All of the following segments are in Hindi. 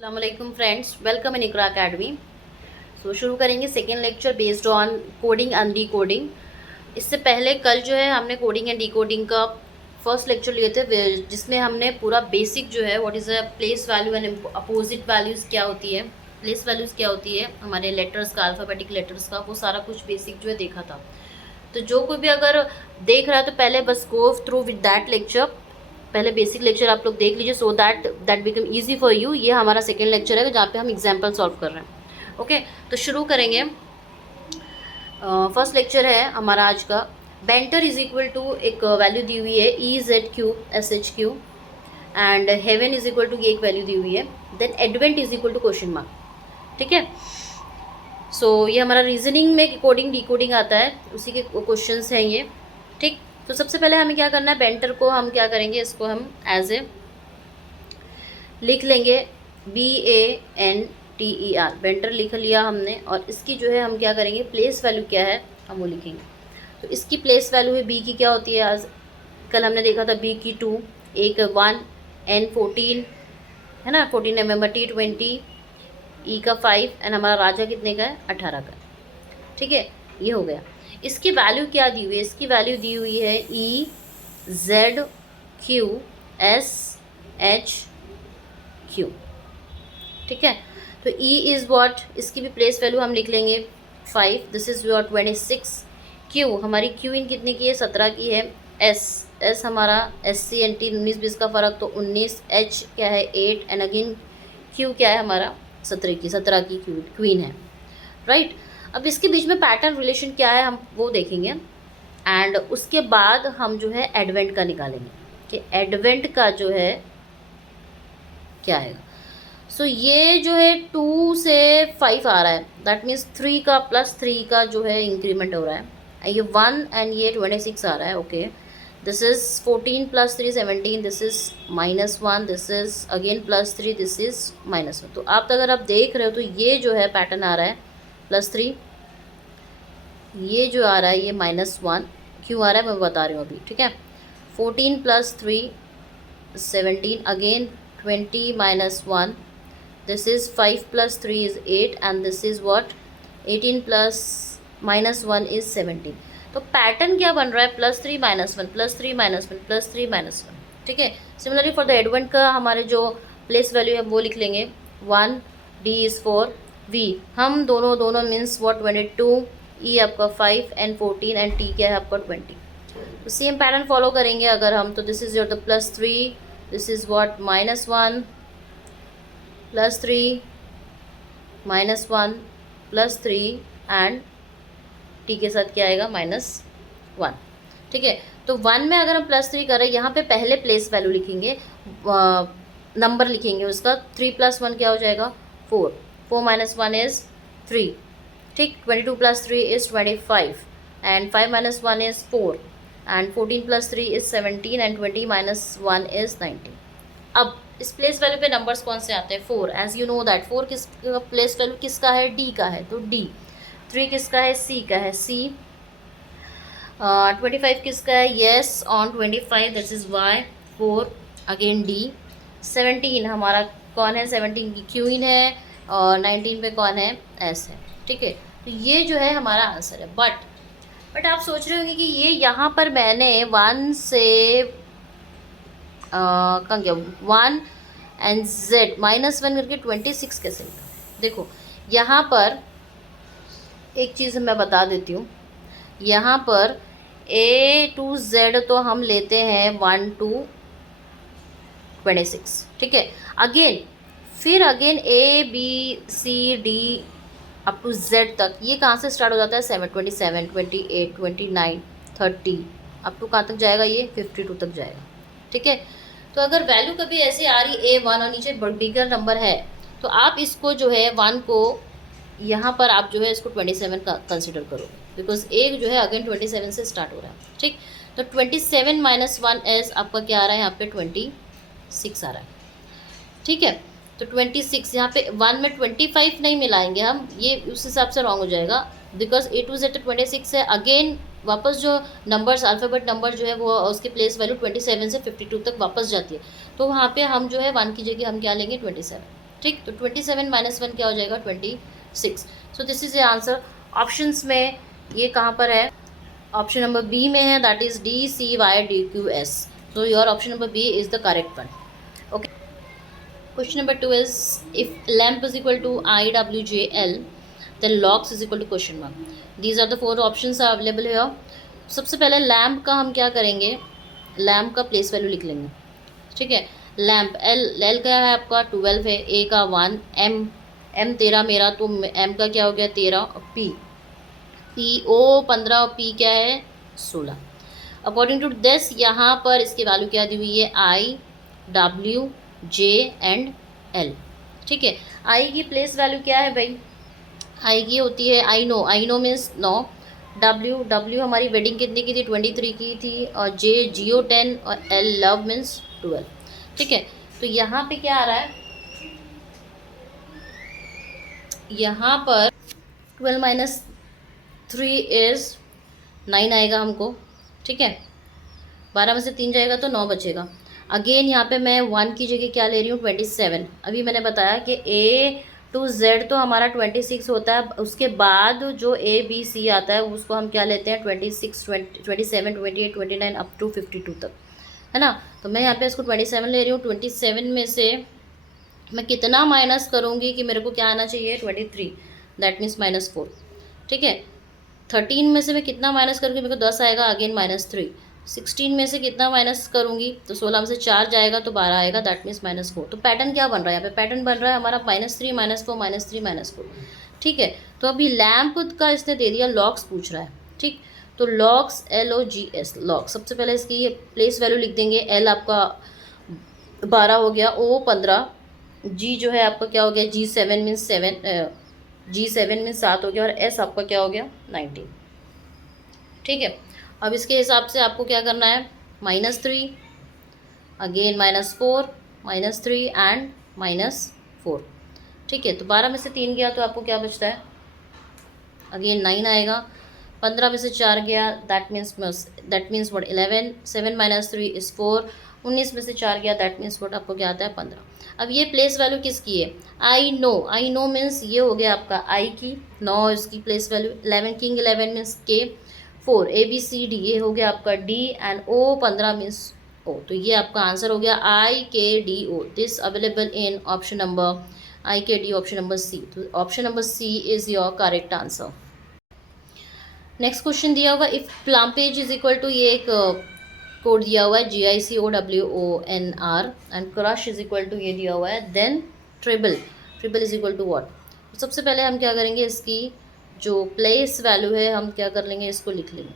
अस्सलाम वालेकुम friends, welcome in Iqra academy. शुरू करेंगे second lecture based on coding and decoding. इससे पहले कल जो है हमने कोडिंग एंड डी कोडिंग का फर्स्ट लेक्चर लिए थे, जिसमें हमने पूरा बेसिक जो है what is a place value and opposite values क्या होती है, प्लेस वैल्यूज़ क्या होती है, हमारे लेटर्स का, अल्फ़ाबेटिक लेटर्स का, वो सारा कुछ बेसिक जो है देखा था। तो जो कोई भी अगर देख रहा है तो पहले बस go through with that lecture, पहले बेसिक लेक्चर आप लोग देख लीजिए so that become easy for you. ये हमारा सेकेंड लेक्चर है जहाँ पे हम एग्जाम्पल सॉल्व कर रहे हैं। ओके, तो शुरू करेंगे। फर्स्ट लेक्चर है हमारा आज का। बेंटर इज इक्वल टू एक वैल्यू दी हुई है EZ3SH3 and heaven is equal to ये एक वैल्यू दी हुई है, then advent is equal to question mark. ठीक है, सो ये हमारा रीजनिंग में कोडिंग डी कोडिंग आता है, उसी के क्वेश्चन हैं ये। ठीक, तो सबसे पहले हमें क्या करना है, बेंटर को हम क्या करेंगे, इसको हम एज ए लिख लेंगे BANTER, बेंटर लिख लिया हमने। और इसकी जो है हम क्या करेंगे, प्लेस वैल्यू क्या है हम वो लिखेंगे। तो इसकी प्लेस वैल्यू है B की क्या होती है, आज कल हमने देखा था B की 2, एक 1, N 14 है ना, 14 नवंबर, T 20, E का 5 एंड हमारा राजा कितने का है, 18 का। ठीक है, ये हो गया। इसकी वैल्यू क्या दी हुई है, इसकी वैल्यू दी हुई है EZQSHQ। ठीक है, तो E इज़ व्हाट, इसकी भी प्लेस वैल्यू हम लिख लेंगे 5, दिस इज़ योर 26। Q हमारी Q इन कितने की है, 17 की है। S हमारा SCNT 19-20 का फ़र्क तो 19। H क्या है 8 एंड अगेन Q क्या है हमारा 17 की क्वीन है, राइट। अब इसके बीच में पैटर्न रिलेशन क्या है हम वो देखेंगे एंड उसके बाद हम जो है एडवेंट का निकालेंगे कि एडवेंट का जो है क्या आएगा। सो ये जो है 2 से 5 आ रहा है, दैट मीन्स 3 का प्लस 3 का जो है इंक्रीमेंट हो रहा है। ये 1 एंड ये 26 आ रहा है। Okay, this is 14 plus 3 17, this is -1, this is again plus 3, this is -1। तो आप अगर आप देख रहे हो तो ये जो है पैटर्न आ रहा है +3, ये जो आ रहा है ये -1 क्यों आ रहा है मैं बता रही हूँ अभी। ठीक है, 14 plus 3 17, again 20 -1, this is 5 plus 3 is 8 and this is what 18 plus -1 is 17। तो पैटर्न क्या बन रहा है, +3 -1 +3 -1 +3 -1। ठीक है, सिमिलरली फॉर द एडवेंट का हमारे जो प्लेस वैल्यू है वो लिख लेंगे 1, D इज़ 4, V हम दोनों मीन्स व्हाट 22, E आपका 5 एंड 14 एंड T क्या है आपका 20। तो सेम पैटर्न फॉलो करेंगे अगर हम, तो this is your the +3, this is what -1 +3 -1 +3 and T के साथ क्या आएगा -1। ठीक है, तो 1 में अगर हम +3 करें, यहाँ पे पहले प्लेस वैल्यू लिखेंगे, नंबर लिखेंगे उसका। 3 + 1 क्या हो जाएगा 4, 4 - 1 इज़ 3। ठीक, 22 + 3 is 25 and 5 - 1 is 4 and 14 + 3 is 17 and 20 - 1 is 19। अब इस प्लेस वैल्यू पे नंबर्स कौन से आते हैं, 4, एज यू नो दैट 4 किस प्लेस वैल्यू किसका है, D का है तो D। 3 किसका है, C का है, C। 25 किसका है, yes on 25, this is Y। 4 again D। 17 हमारा कौन है, 17 की क्वीन है और 19 पे कौन है, S है। ठीक है, तो ये जो है हमारा आंसर है। बट आप सोच रहे होंगे कि ये यहाँ पर मैंने 1 से कहाँ गया 1 एंड Z -1 करके 26 कैसे लिखा। देखो यहाँ पर एक चीज़ मैं बता देती हूँ, यहाँ पर A to Z तो हम लेते हैं 1 to 26। ठीक है, फिर again A B C D up to Z तक, ये कहाँ से स्टार्ट हो जाता है, 7 27 28 29 30 अप टू कहाँ तक जाएगा, ये 52 तक जाएगा। ठीक है, तो अगर वैल्यू कभी ऐसे आ रही A1 और नीचे बिगर नंबर है तो आप इसको जो है 1 को यहाँ पर आप जो है इसको 27 का कंसिडर करोगे, बिकॉज A जो है अगेन 27 से स्टार्ट हो रहा है। ठीक, तो 27 - 1 एज आपका क्या आ रहा है, यहाँ पे 26 आ रहा है। ठीक है, तो 26 यहाँ पे 1 में 25 नहीं मिलाएंगे हम, ये उस हिसाब से रॉन्ग हो जाएगा, बिकॉज A to Z तो 26 है। अगेन वापस जो नंबर्स अल्फ़ाबेट नंबर जो है वो उसकी प्लेस वैल्यू 27 से 52 तक वापस जाती है, तो वहाँ पे हम जो है 1 की जगह हम क्या लेंगे 27। ठीक, तो 27 माइनस 1 क्या हो जाएगा 26। So this is the answer. Options में ये कहाँ पर है, ऑप्शन नंबर बी में है, that is DCY DQS। So your option number B is the correct one. Okay, question number 2 is if lamp is equal to IWJL then locks is equal to question mark. These are the 4 options are available here. सबसे पहले लैम्प का हम क्या करेंगे, लैम्प का प्लेस वैल्यू लिख लेंगे। ठीक है, लैम्प एल एल का है आपका 12 है, ए का 1, एम 13 मेरा, तो एम का क्या हो गया 13, और पी ओ 15 और पी क्या है 16। अकॉर्डिंग टू दिस यहाँ पर इसकी वैल्यू क्या दी हुई है, I W J and L. ठीक है, आई की प्लेस वैल्यू क्या है भाई, आई की होती है आई नो मीन्स 9, डब्ल्यू हमारी वेडिंग कितनी की थी 23 की थी, और जे जियो 10, और एल लव मीन्स 12। ठीक है, तो यहाँ पे क्या आ रहा है, यहाँ पर 12 माइनस 3 इज़ 9 आएगा हमको। ठीक है, 12 में से 3 जाएगा तो 9 बचेगा। अगेन यहाँ पे मैं 1 की जगह क्या ले रही हूँ 27। अभी मैंने बताया कि A to Z तो हमारा 26 होता है, उसके बाद जो ABC आता है उसको हम क्या लेते हैं 26, 27, 28, 29 अप टू 52 तक, है ना। तो मैं यहाँ पे इसको 27 ले रही हूँ। 27 में से मैं कितना माइनस करूँगी कि मेरे को क्या आना चाहिए 23, दैट मीन्स -4। ठीक है, 13 में से मैं कितना माइनस करूँगी, मेरे को 10 आएगा, अगेन -3। 16 में से कितना माइनस करूँगी, तो 16 में से 4 जाएगा तो 12 आएगा, दैट मीन्स -4। तो पैटर्न क्या बन रहा है यहाँ पे, पैटर्न बन रहा है हमारा -3 -4 -3 -4। ठीक है, तो अभी लैम्प का इसने दे दिया, लॉक्स पूछ रहा है। ठीक, तो लॉक्स LOGS लॉक, सबसे पहले इसकी प्लेस वैल्यू लिख देंगे। एल आपका 12 हो गया, ओ 15, जी जो है आपका क्या हो गया G7 मीन्स 7, G7 मीन्स 7 हो गया, और एस आपका क्या हो गया 19। ठीक है, अब इसके हिसाब से आपको क्या करना है, -3, अगेन -4, -3 एंड -4। ठीक है, तो 12 में से 3 गया तो आपको क्या बचता है, अगेन 9 आएगा। 15 में से 4 गया, दैट मीन्स व्हाट 11, 7 - 3 इज़ 4। 19 में से 4 गया, दैट मीन्स व्हाट आपको क्या आता है 15। अब ये प्लेस वैल्यू किसकी है, आई नो मीन्स ये हो गया आपका आई की, 9 इसकी प्लेस वैल्यू, 11 किंग 11 मीन्स के, 4 ABCD ये हो गया आपका D, and O 15 means O। तो ये आपका आंसर हो गया IKDO। This available in option number IKD, option number C। तो option number C is your correct answer. Next question दिया हुआ, इफ़ प्लाम्पेज इज इक्वल टू, ये एक कोड दिया हुआ है GICOWONR, and crush is equal to ये दिया हुआ है, then tribal is equal to what. सबसे पहले हम क्या करेंगे, इसकी जो प्लेस वैल्यू है हम क्या कर लेंगे, इसको लिख लेंगे।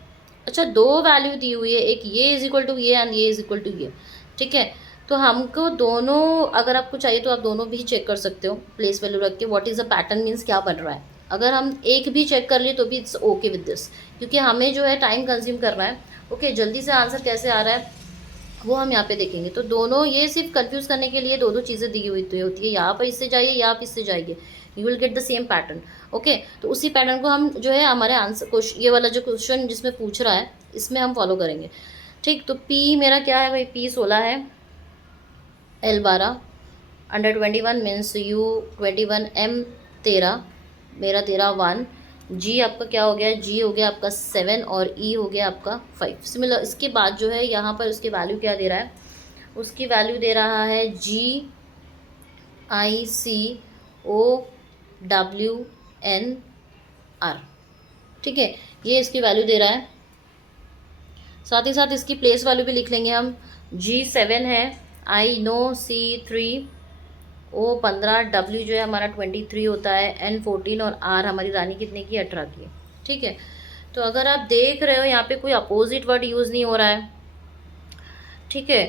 अच्छा, 2 वैल्यू दी हुई है, एक ये इज इक्वल टू ये एंड ये इज इक्वल टू ये। ठीक है, तो हमको दोनों, अगर आपको चाहिए तो आप दोनों भी चेक कर सकते हो प्लेस वैल्यू रख के, what is the pattern means क्या बन रहा है। अगर हम एक भी चेक कर लिए तो भी इट्स ओके विद दिस, क्योंकि हमें जो है टाइम कंज्यूम करना है। ओके, जल्दी से आंसर कैसे आ रहा है वो हम यहाँ पे देखेंगे। तो दोनों, ये सिर्फ कंफ्यूज करने के लिए 2 चीज़ें दी हुई होती है, यहाँ पर इससे जाइए या आप इससे जाइए, you will get the same pattern. Okay, तो उसी पैटर्न को हम जो है हमारे आंसर क्वेश्चन, ये वाला जो क्वेश्चन जिसमें पूछ रहा है इसमें हम फॉलो करेंगे। ठीक, तो P मेरा क्या है भाई, P 16 है, L 12, under 21 means U 21, M 13, मेरा 13 1, G आपका क्या हो गया, G हो गया आपका 7, और E हो गया आपका 5। सिमिलर इसके बाद जो है यहाँ पर उसकी वैल्यू क्या दे रहा है, उसकी वैल्यू दे रहा है GICOWNR। ठीक है, ये इसकी वैल्यू दे रहा है। साथ ही साथ इसकी प्लेस वैल्यू भी लिख लेंगे हम, G7 है, I no C3, O 15, W जो है हमारा 23 होता है, N 14, और R हमारी रानी कितने की 18 की है। ठीक है, तो अगर आप देख रहे हो यहाँ पे कोई अपोजिट वर्ड यूज़ नहीं हो रहा है। ठीक है,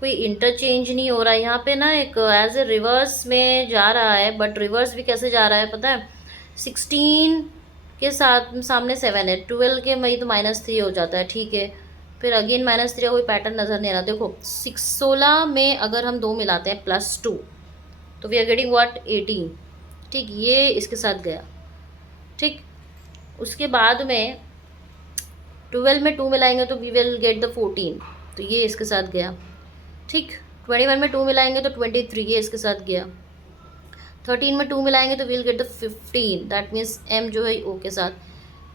कोई इंटरचेंज नहीं हो रहा है यहाँ पे ना, एक एज ए रिवर्स में जा रहा है, बट रिवर्स भी कैसे जा रहा है पता है, 16 के साथ सामने 7 है, 12 के मई तो -3 हो जाता है। ठीक है, फिर अगेन -3 कोई पैटर्न नज़र नहीं आ रहा। देखो 16 में अगर हम 2 मिलाते हैं +2 तो वी आर गेटिंग व्हाट 18। ठीक, ये इसके साथ गया। ठीक, उसके बाद में 12 में 2 मिलाएंगे तो वी विल गेट द 14, तो ये इसके साथ गया। ठीक, 21 में 2 मिलाएंगे तो 23 ये इसके साथ गया। 13 में 2 मिलाएंगे तो we'll get the 15, that means m जो है o के साथ।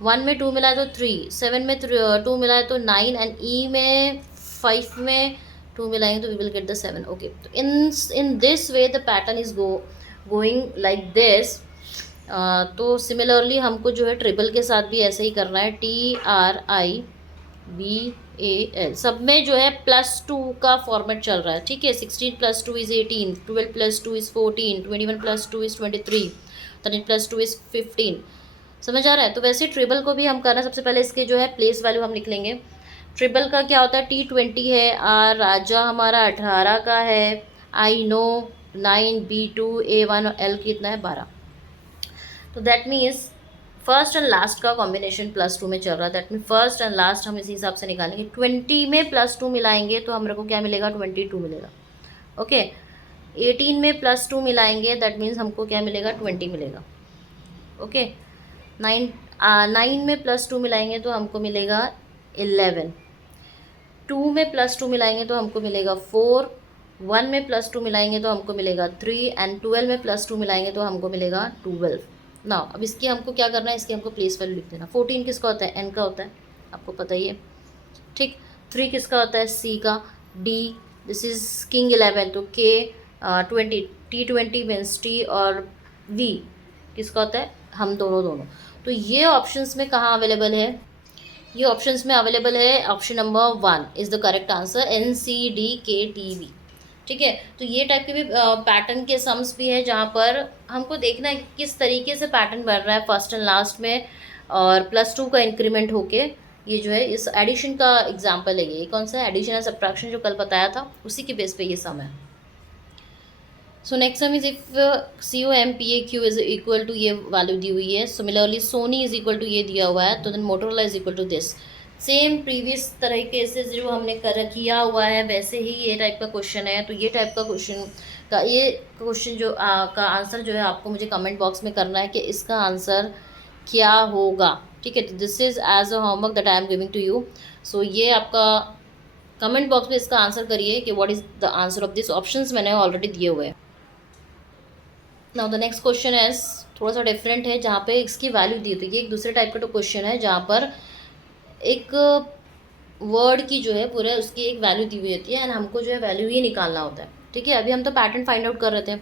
1 में 2 मिलाए तो 3, 7 में 2 मिलाए तो 9 एंड e में 5 में 2 मिलाएंगे तो we will get the 7। Okay, तो in this way the pattern is going like this. तो सिमिलरली हमको जो है ट्रिपल के साथ भी ऐसे ही करना है। TRIBAL सब में जो है +2 का फॉर्मेट चल रहा है, ठीक है। 16 + 2 = 18, 12 + 2 = 14, 21 + 2 = 23, 13 + 2 = 15। समझ आ रहा है। तो वैसे ट्रिपल को भी हम करना, सबसे पहले इसके जो है प्लेस वैल्यू हम लिख लेंगे। ट्रिपल का क्या होता है, T20 है, R राजा हमारा 18 का है, I नो 9, B2, A1 और L कितना है 12। तो that means first and last का कॉम्बिनेशन +2 में चल रहा है। That mean first and last हम इसी हिसाब से निकालेंगे। 20 में +2 मिलाएंगे तो हमारे को क्या मिलेगा, 22 मिलेगा। ओके, 18 में +2 मिलाएंगे दैट मीन्स हमको क्या मिलेगा, 20 मिलेगा। ओके, 9 में +2 मिलाएंगे तो हमको मिलेगा 11। 2 में +2 मिलाएंगे तो हमको मिलेगा 4। 1 में +2 मिलाएंगे तो हमको मिलेगा 3 एंड 12 में +2 मिलाएंगे तो हमको मिलेगा 12 ना। अब इसकी हमको क्या करना है, इसकी हमको प्लेस वैल्यू लिख देना। 14 किसका होता है, n का होता है, आपको पता ही है, ठीक। 3 किसका होता है, c का। d दिस इज किंग 11 तो k 20, T20 मीन्स t और v किसका होता है, हम दोनों। तो ये ऑप्शंस में कहाँ अवेलेबल है, ये ऑप्शंस में अवेलेबल है। Option number 1 is the correct answer, NCDKTV, ठीक है। तो ये टाइप के भी पैटर्न के सम्स भी है जहाँ पर हमको देखना है कि किस तरीके से पैटर्न बन रहा है फर्स्ट एंड लास्ट में, और +2 का इंक्रीमेंट होके ये जो है इस एडिशन का एग्जाम्पल है। ये कौन सा है, एडिशन एंड सब्ट्रैक्शन जो कल बताया था उसी के बेस पे ये सम है। So next sum is if COMPAQ is equal to, ये वैल्यू दी हुई है। Similarly Sony is equal to ये दिया हुआ है, तो then Motorola is equal to this. Same previous तरीके से जो हमने किया हुआ है वैसे ही ये टाइप का क्वेश्चन है। तो ये टाइप का क्वेश्चन जो का आंसर जो है आपको मुझे कमेंट बॉक्स में करना है कि इसका आंसर क्या होगा, ठीक है। तो this is as a homework that I am giving to you. So ये आपका कमेंट बॉक्स में इसका आंसर करिए कि what is the answer of this. Options मैंने ऑलरेडी दिए हुए हैं। Now the next question is थोड़ा सा डिफरेंट है, जहाँ पे इसकी वैल्यू दी हुई है। ये एक दूसरे टाइप का तो क्वेश्चन है जहाँ पर एक वर्ड की जो है पूरे उसकी एक वैल्यू दी हुई होती है एंड हमको जो है वैल्यू ही निकालना होता है, ठीक है। अभी हम तो पैटर्न फाइंड आउट कर रहे थे।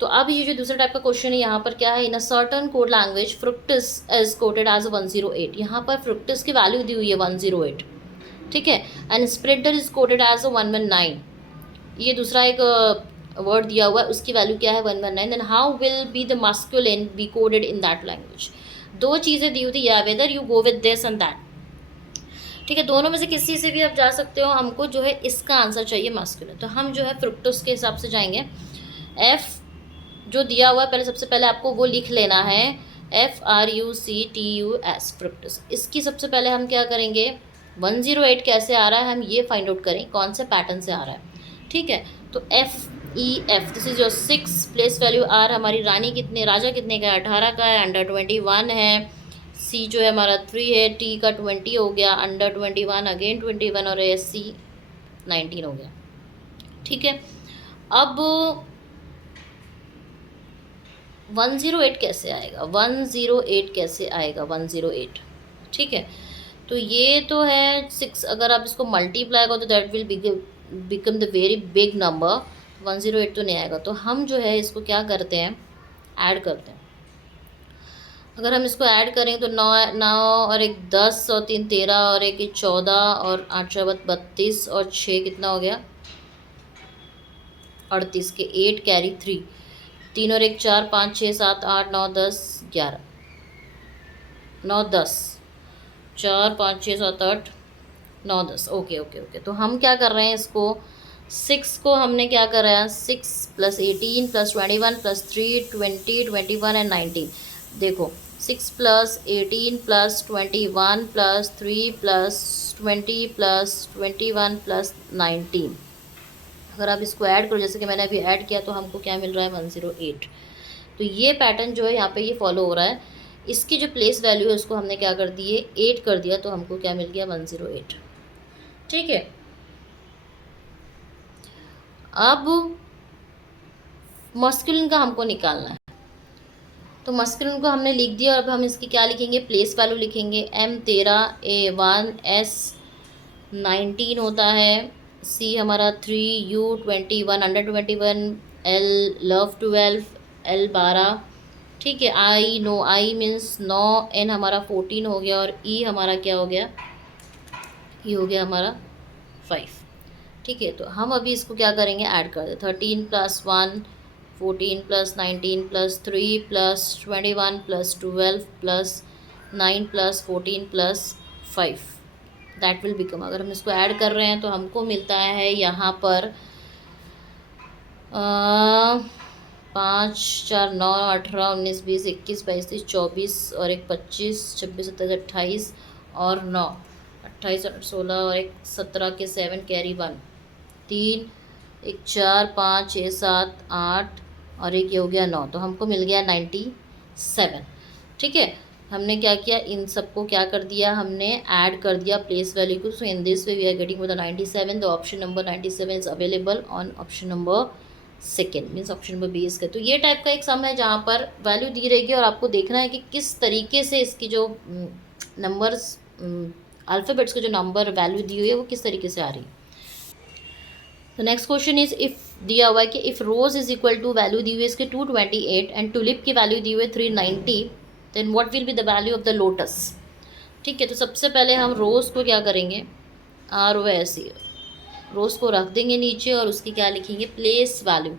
तो अब ये जो दूसरा टाइप का क्वेश्चन है यहाँ पर क्या है, in a certain code language Fructis is coded as 108। यहाँ पर फ्रुक्टिस की वैल्यू दी हुई है 108, ठीक है। And spreader is coded as 119। ये दूसरा एक वर्ड दिया हुआ है, उसकी वैल्यू क्या है 119। Then how will be the masculine be coded in that language. दो चीज़ें दी हुई थी, या whether you go with this and that, ठीक है। दोनों में से किसी से भी आप जा सकते हो। हमको जो है इसका आंसर चाहिए मास्कुलिन, तो हम जो है फ्रुक्टोस के हिसाब से जाएंगे। F जो दिया हुआ है पहले सबसे पहले आपको वो लिख लेना है, FRUCTUS फ्रुक्टोस। इसकी सबसे पहले हम क्या करेंगे, 108 कैसे आ रहा है हम ये फाइंड आउट करें, कौन से पैटर्न से आ रहा है, ठीक है। तो FEF this is your 6 place value. R हमारी रानी कितने, राजा कितने का है, 18 का है, अंडर 21 है। C जो है हमारा 3 है, T का 20 हो गया, अंडर 21 अगेन 21 और SC 19 हो गया, ठीक है। अब 108 कैसे आएगा, 108 कैसे आएगा, 108, ठीक है। तो ये तो है 6, अगर आप इसको मल्टीप्लाई करो तो that will become the very big number. 108 तो नहीं आएगा, तो हम जो है इसको क्या करते हैं, ऐड करते हैं। अगर हम इसको ऐड करें तो 9 और एक 10 और 3 13 और एक 14 और 8 32 और 6 कितना हो गया 38 के 8 कैरी 3, 3 और एक 4 5 6 7 8 9 10 11 9 10 4 5 6 7 8 9 10। Okay okay okay. तो हम क्या कर रहे हैं, इसको 6 को हमने क्या करा है, 6 + 18 + 21 + 3 20 21 एंड 19। देखो 6 + 18 + 21 + 3 + 20 + 21 + 19। अगर आप इसको ऐड करो, जैसे कि मैंने अभी ऐड किया, तो हमको क्या मिल रहा है 108। तो ये पैटर्न जो है यहाँ पे ये फॉलो हो रहा है। इसकी जो प्लेस वैल्यू है उसको हमने क्या कर दी है, 8 कर दिया, तो हमको क्या मिल गया 108, ठीक है। अब मस्कुलिन का हमको निकालना है, तो मस्कुलिन को हमने लिख दिया। अब हम इसकी क्या लिखेंगे, प्लेस वैल्यू लिखेंगे। M 13, A 1, S 19 होता है, C हमारा 3, U 21, under 21, L love 12, L 12, ठीक है। I no, I means 9, N हमारा 14 हो गया, और E हमारा क्या हो गया, E हो गया हमारा 5, ठीक है। तो हम अभी इसको क्या करेंगे, ऐड कर दे। 13 + 1, 14 + 19 + 3 + 21 + 12 + 9 + 14 + 5, दैट विल बिकम, अगर हम इसको ऐड कर रहे हैं तो हमको मिलता है यहाँ पर 5 4 9 18 19 20 21 22 23 24 और एक 25 26 27 28 और 9 28 और 16 और एक 17 के 7 कैरी 1 3 एक 4 5 6 7 8 और एक ये हो गया 9, तो हमको मिल गया 97, ठीक है। हमने क्या किया, इन सबको क्या कर दिया, हमने ऐड कर दिया प्लेस वैल्यू को। So in this way we are getting with 97, the option number 97 is available on option number second, means option number B इसका। तो ये टाइप का एक सम है जहाँ पर वैल्यू दी रहेगी और आपको देखना है कि किस तरीके से इसकी जो नंबर्स अल्फ़ाबेट्स के जो नंबर वैल्यू दी हुई है वो किस तरीके से आ रही है। तो नेक्स्ट क्वेश्चन इज, इफ़ दिया हुआ है कि if rose is equal to, value दी हुई है इसके 228 एंड टुलिप की वैल्यू दी हुई है 390, then what will be the value of the lotus, ठीक है। तो सबसे पहले हम रोज़ को क्या करेंगे, ROS, रोज़ को रख देंगे नीचे और उसकी क्या लिखेंगे, प्लेस वैल्यू।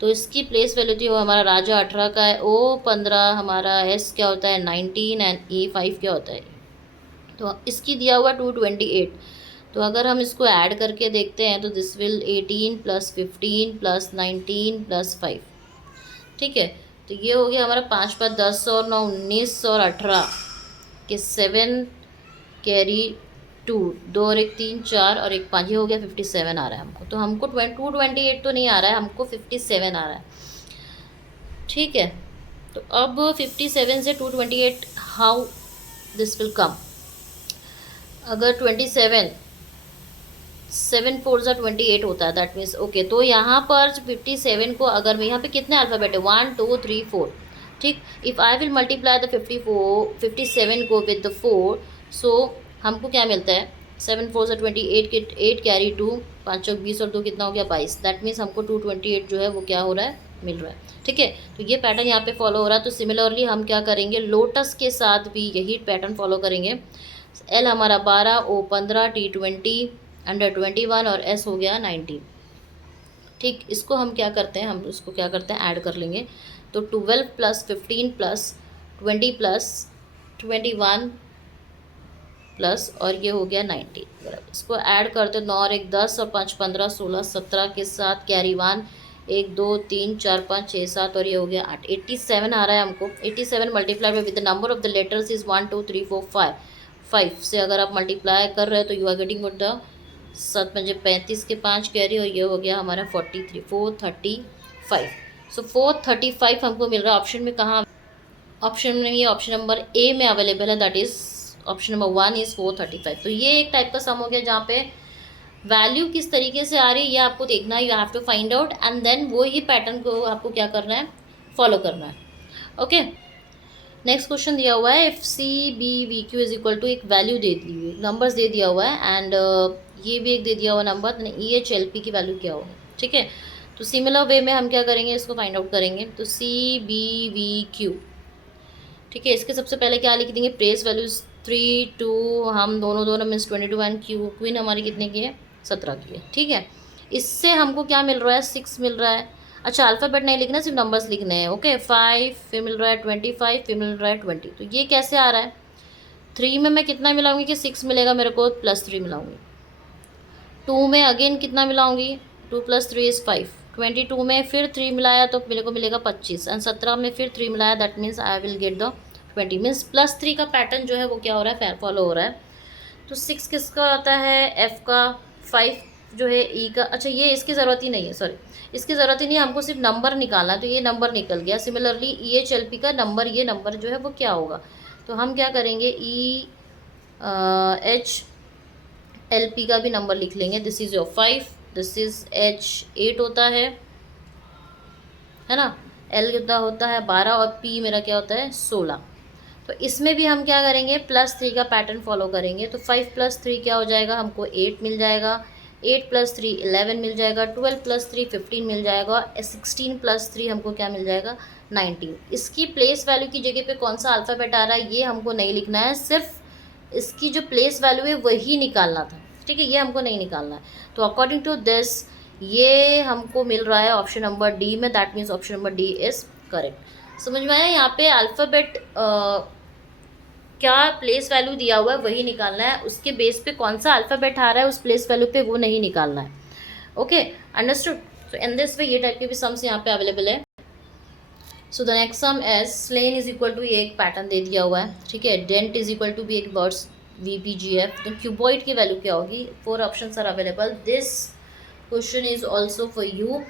तो इसकी प्लेस वैल्यू थी वो हमारा राजा 18 का है, O 15 हमारा, S क्या होता है 19 एंड E 5 क्या होता है। तो इसकी दिया हुआ 228, तो अगर हम इसको ऐड करके देखते हैं तो दिस विल 18 + 15 + 19 + 5, ठीक है। तो ये हो गया हमारा 5 5 10 और 9 19 और 18 के 7 कैरी 2, 2 और एक 3 4 और एक 5, ये हो गया 57 आ रहा है हमको। तो हमको 228 तो नहीं आ रहा है, हमको 57 आ रहा है, ठीक है। तो अब 57 से 228 हाउ दिस विल कम, अगर 27 7 4 ज़ा 28 होता है, दैट मीन्स ओके। तो यहाँ पर 57 को अगर मैं, यहाँ पे कितने अल्फ़ाबेट है 1 2 3 4, ठीक। If I will multiply the 57 को विद द 4, सो हमको क्या मिलता है, 7 4 ज़ा 28 के 8 कैरी 2, 5 चौक 20 और 2 कितना हो गया 22, दैट मीन्स हमको 228 जो है वो क्या हो रहा है, मिल रहा है, ठीक है। तो ये पैटर्न यहाँ पे फॉलो हो रहा है। तो सिमिलरली हम क्या करेंगे, लोटस के साथ भी यही पैटर्न फॉलो करेंगे। L हमारा 12, O 15, T 20, अंडर 21 और S हो गया 19, ठीक। इसको हम क्या करते हैं, हम इसको क्या करते हैं, ऐड कर लेंगे। तो 12 + 15 + 20 + 21 प्लस और ये हो गया 19, बराबर इसको ऐड करते 9 और एक 10 और 5 15 16 17 के साथ कैरी 1 1 2 3 4 5 6 7 और ये हो गया 8, 87 आ रहा है हमको। 87 multiply with the number of the letters is 1 2 3 4 5, 5 से अगर आप मल्टीप्लाई कर रहे हो तो you are getting with the 7 5 35 के 5 कैरी और ये हो गया हमारा 43 435। सो 435 हमको मिल रहा है ऑप्शन में, कहाँ ऑप्शन में, ये ऑप्शन नंबर ए में अवेलेबल है, that is option number 1 is 435। तो ये एक टाइप का सम हो गया जहाँ पे वैल्यू किस तरीके से आ रही है ये आपको देखना है, you have to find out and then वो ही पैटर्न को आपको क्या करना है, फॉलो करना है, ओके। नेक्स्ट क्वेश्चन दिया हुआ है, if CBVQ is equal to, एक वैल्यू दे दी हुई, नंबर्स दे दिया हुआ है एंड ये भी एक दे दिया हुआ नंबर, EHLP की वैल्यू क्या होगी, ठीक है। तो सिमिलर वे में हम क्या करेंगे, इसको फाइंड आउट करेंगे। तो CBVQ, ठीक है, इसके सबसे पहले क्या लिख देंगे, प्लेस वैल्यूज 3 2, हम दोनों मीन्स 22 एंड क्वीन हमारी कितने की है, 17 की है, ठीक है। इससे हमको क्या मिल रहा है, 6 मिल रहा है। अच्छा अल्फ़ाबेट नहीं लिखना, सिर्फ नंबर्स लिखने हैं, ओके। 5 फिर मिल रहा है 25, फिर मिल रहा है 20। तो ये कैसे आ रहा है, 3 में मैं कितना मिलाऊंगी कि 6 मिलेगा मेरे को, +3 मिलाऊंगी। 2 में अगेन कितना मिलाऊंगी, 2 + 3 इज़ 5। 22 में फिर 3 मिलाया तो मेरे को मिलेगा 25 एंड 17 में फिर 3 मिलाया, that means I will get the 20, means +3 का पैटर्न जो है वो क्या हो रहा है, फॉलो हो रहा है। तो 6 किसका आता है, F का। 5 जो है E का। अच्छा ये इसकी ज़रूरत ही नहीं है, सॉरी इसकी ज़रूरत ही नहीं है, हमको सिर्फ नंबर निकालना है, तो ये नंबर निकल गया। सिमिलरली EHLP का नंबर, ये नंबर जो है वो क्या होगा, तो हम क्या करेंगे, EHLP का भी नंबर लिख लेंगे। This is your 5, this is H 8 होता है ना, L कितना होता है 12 और P मेरा क्या होता है 16। तो इसमें भी हम क्या करेंगे +3 का पैटर्न फॉलो करेंगे। तो 5 + 3 क्या हो जाएगा, हमको 8 मिल जाएगा, 8 + 3 11 मिल जाएगा, 12 + 3 15 मिल जाएगा, 16 + 3 हमको क्या मिल जाएगा 19। इसकी प्लेस वैल्यू की जगह पे कौन सा अल्फ़ाबेट आ रहा है ये हमको नहीं लिखना है, सिर्फ इसकी जो प्लेस वैल्यू है वही निकालना था, ठीक है, ये हमको नहीं निकालना है। तो अकॉर्डिंग टू दिस ये हमको मिल रहा है ऑप्शन नंबर डी में, that means option number D is correct. समझ में आया, यहाँ पे अल्फ़ाबेट क्या प्लेस वैल्यू दिया हुआ है वही निकालना है, उसके बेस पे कौन सा अल्फ़ाबेट आ रहा है उस प्लेस वैल्यू पे वो नहीं निकालना है। Okay, understood. So in this way ये टाइप के भी सम्स यहाँ पे अवेलेबल है। So the next sum as slain is equal to, ये एक पैटर्न दे दिया हुआ है, ठीक है, डेंट इज इक्वल टू भी एक वर्ड्स VPGF। तो क्यूबॉइड की वैल्यू क्या होगी, 4 option are available. This question is also for you.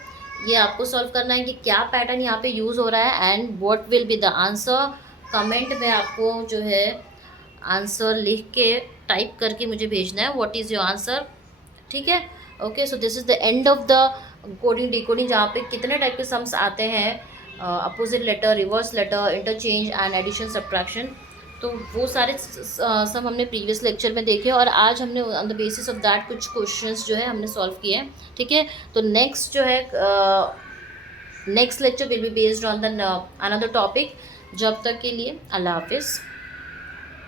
ये आपको सॉल्व करना है कि क्या पैटर्न यहाँ पे यूज़ हो रहा है and what will be the answer. Comment में आपको जो है आंसर लिख के टाइप करके मुझे भेजना है, व्हाट इज़ योर आंसर, ठीक है। Okay, so this is the end of the coding decoding, जहाँ पे कितने टाइप के सम्स आते हैं, opposite letter, reverse letter, interchange and addition subtraction. तो वो सारे सम हमने प्रीवियस लेक्चर में देखे और आज हमने on the basis of that कुछ क्वेश्चंस जो है हमने सॉल्व किए हैं, ठीक है। तो नेक्स्ट जो है next lecture will be based on the another topic. जब तक के लिए अल्लाह हाफिज़।